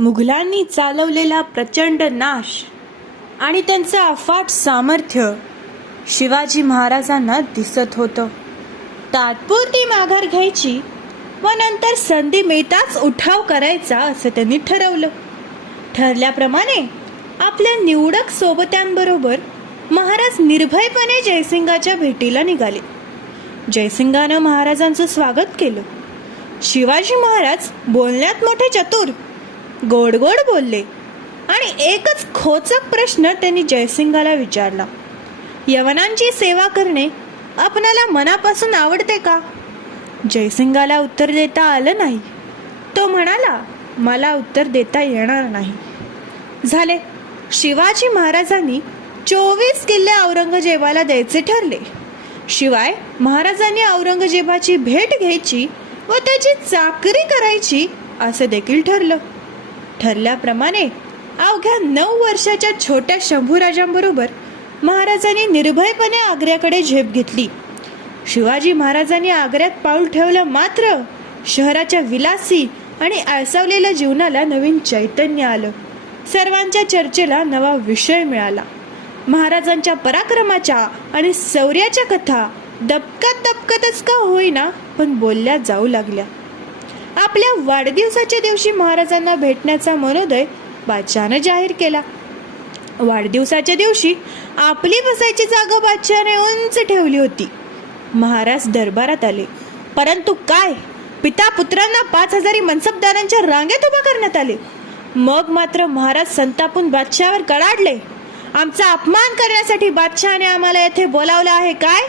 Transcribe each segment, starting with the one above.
मुघलांनी चालवलेला प्रचंड नाश आणि त्यांचं अफाट सामर्थ्य शिवाजी महाराजांना दिसत होतं. तात्पुरती माघार घ्यायची व नंतर संधी मिळताच उठाव करायचा असं त्यांनी ठरवलं. ठरल्याप्रमाणे आपल्या निवडक सोबत्यांबरोबर महाराज निर्भयपणे जयसिंगाच्या भेटीला निघाले. जयसिंगानं महाराजांचं स्वागत केलं. शिवाजी महाराज बोलण्यात मोठे चतुर, गोड गोड बोलले आणि एकच खोचक प्रश्न त्यांनी जयसिंगाला विचारला. यवनांची सेवा करणे आपणाला मनापासून आवडते का? जयसिंगाला उत्तर देता आलं नाही. तो म्हणाला, मला उत्तर देता येणार नाही. झाले. शिवाजी महाराजांनी 24 किल्ले औरंगजेबाला द्यायचे ठरले. शिवाय महाराजांनी औरंगजेबाची भेट घ्यायची व त्याची चाकरी करायची असं देखील ठरलं. ठरल्याप्रमाणे अवघ्या 9 वर्षाच्या छोट्या शंभूराजांबरोबर महाराजांनी निर्भयपणे आग्र्याकडे झेप घेतली. शिवाजी महाराजांनी आग्र्यात पाऊल ठेवलं मात्र शहराच्या विलासी आणि आळसावलेल्या जीवनाला नवीन चैतन्य आलं. सर्वांच्या चर्चेला नवा विषय मिळाला. महाराजांच्या पराक्रमाच्या आणि शौर्याच्या कथा दबकतच का होईना पण बोलल्या जाऊ लागल्या. आपल्या वाढदिवसाच्या दिवशी महाराजांना भेटण्याचा मनोदय बादशहानं जाहीर केला. वाढदिवसाच्या दिवशी आपली बसायची जागा बादशहाने उंच ठेवली होती. महाराज दरबारात आले, परंतु काय, पिता पुत्रांना 5000 मनसबदारांच्या रांगेत उभा करण्यात आले. मग मात्र महाराज संतापून बादशहावर कडाडले. आमचा अपमान करण्यासाठी बादशहाने आम्हाला येथे बोलावलं आहे काय?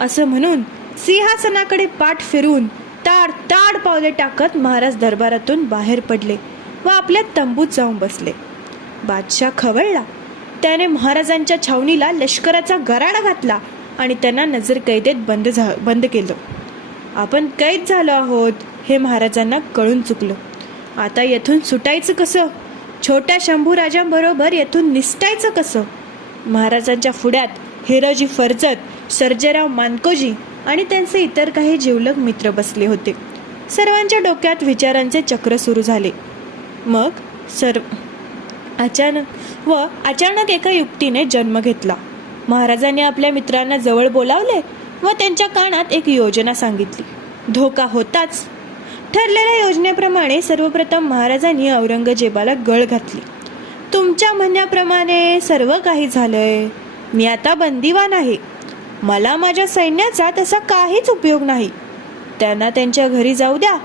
असं म्हणून सिंहासनाकडे पाठ फिरवून ताड ताड पावले टाकत महाराज दरबारातून बाहेर पडले व आपल्या तंबूत जाऊन बसले. बादशाह खवळला. त्याने महाराजांच्या छावणीला लष्कराचा गराडा घातला आणि त्यांना नजरकैदेत बंद केलं. आपण कैद झालो आहोत हे महाराजांना कळून चुकलं. आता येथून सुटायचं कसं? छोट्या शंभूराजांबरोबर येथून निसटायचं कसं? महाराजांच्या पुढ्यात हिरोजी फर्जत, सर्जेराव मानकोजी आणि त्यांचे इतर काही जिवलग मित्र बसले होते. सर्वांच्या डोक्यात विचारांचे चक्र सुरू झाले. मग अचानक एका युक्तीने जन्म घेतला. महाराजांनी आपल्या मित्रांना जवळ बोलावले व त्यांच्या कानात एक योजना सांगितली. धोका होताच. ठरलेल्या योजनेप्रमाणे सर्वप्रथम महाराजांनी औरंगजेबाला गळ घातली. तुमच्या म्हणण्याप्रमाणे सर्व काही झालंय. मी आता बंदिवान आहे. मला माझ्या सैन्याचा तसा काहीच उपयोग नाही. त्यांना त्यांच्या घरी जाऊ द्या.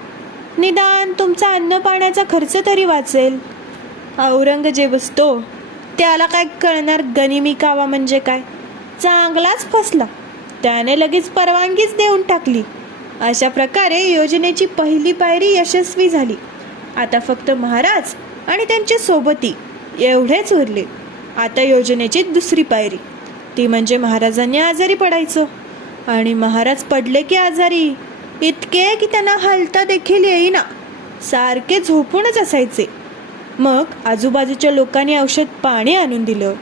निदान तुमचा अन्न पाण्याचा खर्च तरी वाचेल. औरंगजेब असतो, त्याला काय कळणार गनिमी कावा म्हणजे काय? चांगलाच फसला. त्याने लगेच परवानगीच देऊन टाकली. अशा प्रकारे योजनेची पहिली पायरी यशस्वी झाली. आता फक्त महाराज आणि त्यांचे सोबती एवढेच उरले. आता योजनेची दुसरी पायरी, ती म्हणजे महाराजांनी आजारी पडायचं. आणि महाराज पडले की आजारी इतके की त्यांना हलता देखील येईना. सारखे झोपूनच असायचे. मग आजूबाजूच्या लोकांनी औषध पाणी आणून दिलं.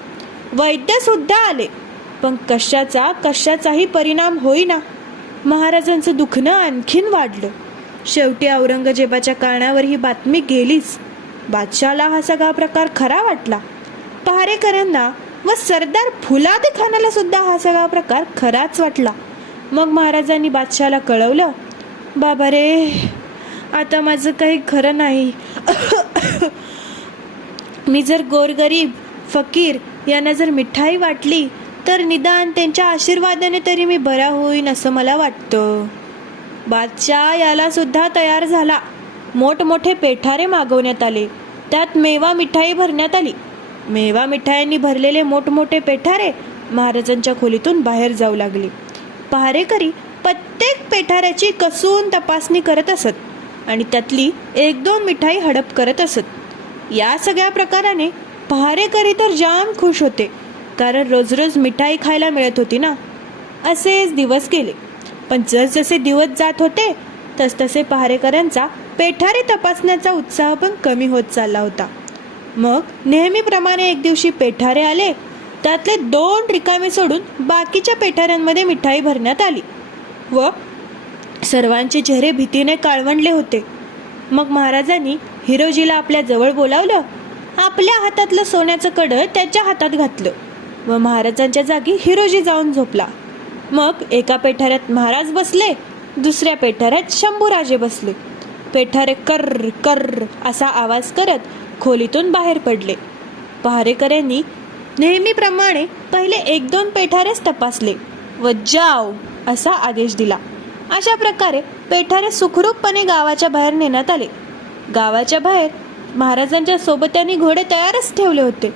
वैद्य सुद्धा आले, पण कशाचाही परिणाम होईना. महाराजांचं दुखणं आणखीन वाढलं. शेवटी औरंगजेबाच्या कानावर ही बातमी गेलीच. बादशाला हा सगळा प्रकार खरा वाटला. पहारेकरांना व सरदार फुलाद खानाला सुद्धा हा सगळा प्रकार खराच वाटला. मग महाराजांनी बादशाला कळवलं, बाबा रे, आता माझं काही खरं नाही. मी जर गोरगरीब फकीर यांना जर मिठाई वाटली तर निदान त्यांच्या आशीर्वादाने तरी मी बरा होईन असं मला वाटतं. बादशाह याला सुद्धा तयार झाला. मोठमोठे पेठारे मागवण्यात आले. त्यात मेवा मिठाई भरण्यात आली. मेवा मिठायांनी भरलेले मोठमोठे पेठारे महाराजांच्या खोलीतून बाहेर जाऊ लागले. पहारेकरी प्रत्येक पेठाऱ्याची कसून तपासणी करत असत आणि त्यातली 1-2 मिठाई हडप करत असत. या सगळ्या प्रकाराने पहारेकरी तर जाम खुश होते, कारण रोज रोज मिठाई खायला मिळत होती ना. असेच दिवस गेले. पण जसजसे दिवस जात होते तसतसे पहारेकरांचा पेठारे तपासण्याचा उत्साह पण कमी होत चालला होता. मग नेहमीप्रमाणे एक दिवशी पेठारे आले. त्यातले 2 रिकामे सोडून बाकीच्या पेठाऱ्यांमध्ये मिठाई भरण्यात आली व सर्वांचे चेहरे भीतीने काळवंडले होते. मग महाराजांनी हिरोजीला आपल्या जवळ बोलावलं, आपल्या हातातलं सोन्याचं कडं त्याच्या हातात घातलं व महाराजांच्या जागी हिरोजी जाऊन झोपला. मग एका पेठाऱ्यात महाराज बसले, दुसऱ्या पेठाऱ्यात शंभूराजे बसले. पेठारे कर्र कर्र असा आवाज करत खोलीतून बाहेर पडले. पहारेकऱ्यांनी नेहमीप्रमाणे पहिले 1-2 पेठारेच तपासले व जाव असा आदेश दिला. अशा प्रकारे पेठारे सुखरूपपणे गावाच्या बाहेर नेण्यात आले. गावाच्या बाहेर महाराजांच्या सोबत्यांनी घोडे तयारच ठेवले होते.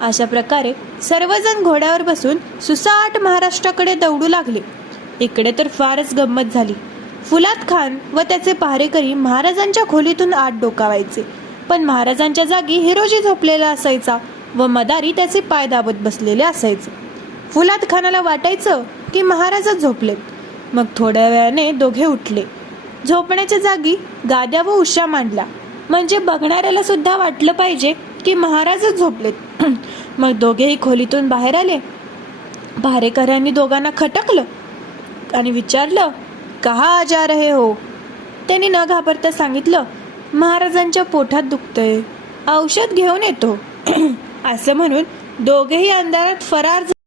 अशा प्रकारे सर्वजण घोड्यावर बसून सुसाट महाराष्ट्राकडे दौडू लागले. इकडे तर फारच गंमत झाली. फुलाद खान व त्याचे पहारेकरी महाराजांच्या खोलीतून आत डोकावायचे, पण महाराजांच्या जागी हिरोजी झोपलेला असायचा व मदारी त्याचे पाय दाबत बसलेले असायचे. फुलाद खानाला वाटायचं की महाराजच झोपलेत. मग थोड्या वेळाने दोघे उठले. झोपण्याच्या जागी गाद्या व उशा मांडल्या, म्हणजे बघणाऱ्याला सुद्धा वाटलं पाहिजे की महाराजच झोपलेत. मग दोघेही खोलीतून बाहेर आले. पहारेकऱ्यांनी दोघांना खटकलं आणि विचारलं, कहा जा रहे हो? त्यांनी न घाबरता सांगितलं, महाराजांच्या पोटात दुखतंय, औषध घेऊन येतो. असं म्हणून दोघेही अंधारात फरार